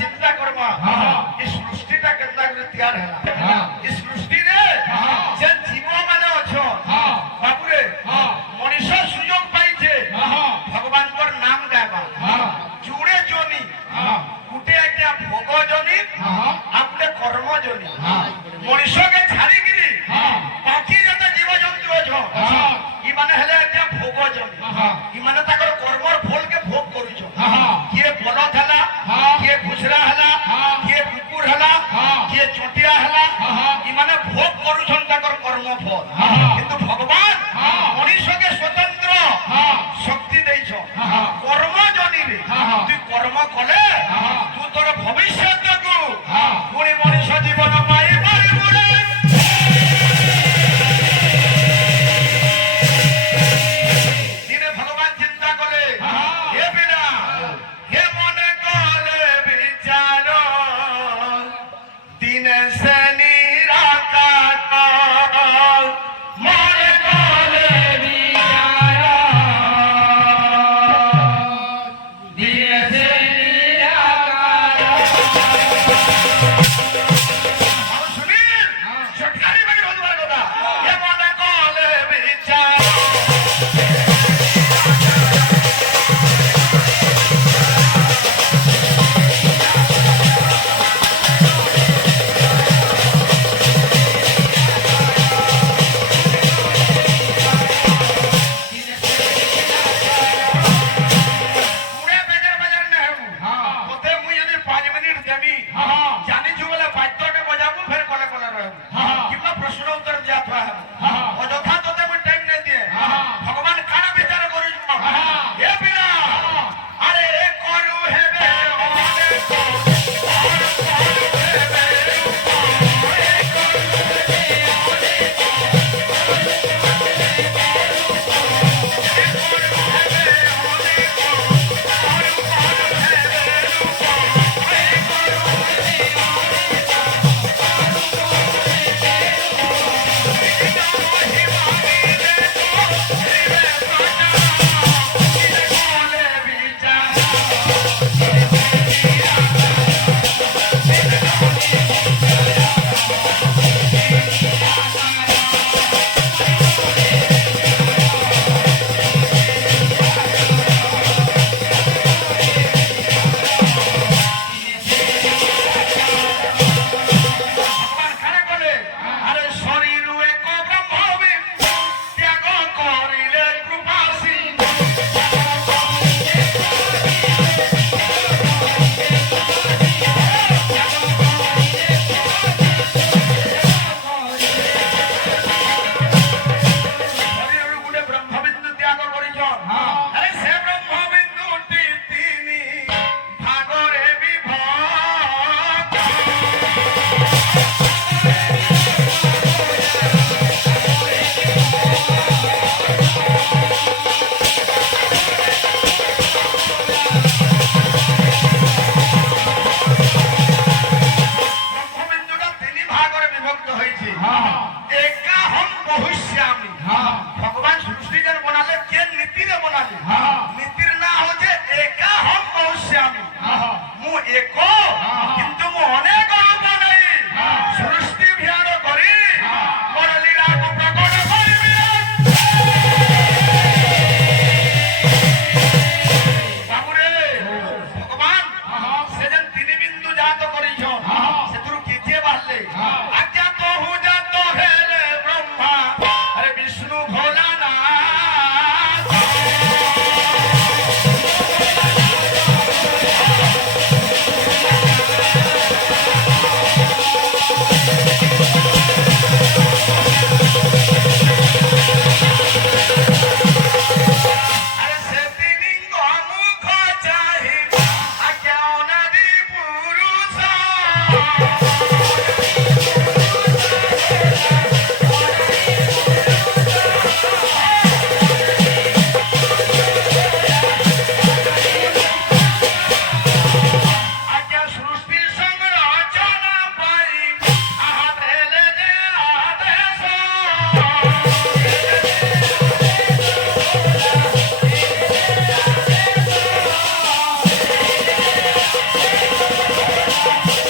চিন্তা করবা এই সৃষ্টিটা কেন্দ্র করে তৈরি হলা এই সৃষ্টি রে যে জীব মানে অছ বাপুরে মনুষ্য সুযোগ পাইছে ভগবানଙ୍କର নাম গাইবা জুড়ে জনি গুটে একটা ভোগ জনি আর গুটে কর্ম জনি মনুষ্যকে ছাড়িকিরি বাকি যত জীবজন্তু অছ ই মানে হেলে একটা ভোগ জনি ই মানে তাকর কর্মর ফলকে ভোগ করুছ কিয়ে বলদ হেলা কিয়ে ঘুষরা হেলা কিয়ে কুকুর হেলা কিয়ে চটিয়া হেলা ই মানে ভোগ করুছন তাকর কর্ম ফল কিন্তু ভগবান মনুষ্যকে স্বতন্ত্র শক্তি দেইছ কর্ম জনিরে তুই কর্ম কলে তুই তোর ভবিষ্যতকু পুনি মনুষ্য জীবন পাই পারিবু রে দিনে ভগবান চিন্তা কলে হে বিনা হে মনে কলে বিচার দিনে সে নিরাকার মনে কলে বিচার দিনে সে নিরাকার শুনিল সরকারি বাড়ি হবার কথা হে মনে কলে বিচার পুরে বেজার বেজার না হেবু তোতে মুই যদি 5 মিনিট দেমি জানিছু বলে বাদ্যটা বজাবু ফের কলে কলে রহবু কিংবা প্রশ্ন উত্তর দিয়া থা হেবু অযথা তোতে মুই টাইম নাই দিয়ে ভগবান কানা বিচার করিছ হে পিলা আরে করু হেবে অনেক ভগবান কানা কলে আরে শরীর এক ব্রহ্মবিন ত্যাগ করিলে কৃপাসী শরীর গুটে ব্রহ্মবিন্দু ত্যাগ করিছ আরে সে ব্রহ্মবিন্দুটি তিনি ভাগরে বিভক্ত ব্রহ্মবিন্দুটা তিনি ভাগরে বিভক্ত হয়েছে একাহম বহুশ্যামি ভগবান সৃষ্টিজন বনালে কে নীতিরে বনালে নীতির না হচ্ছে একাহম বহুশ্যামি মু এক কিন্তু মু অনেক রূপ নাই সৃষ্টি বিহার করি বড় লীলাକୁ প্রকট করিবি বাবুরে ভগবান সে যেন তিনি বিন্দু জাত করিছ সেতুর কিছে বাহলে আজ্ঞা তো হু জাত হেলে ব্রহ্মা আরে বিষ্ণু ভোলানাথ আরে সে তিনি মুখ চাহি আজ্ঞা অনাদি পুরুষ আজ্ঞা সৃষ্টি সংরচনা পাই আহা দেলে যে আদেশ हाँ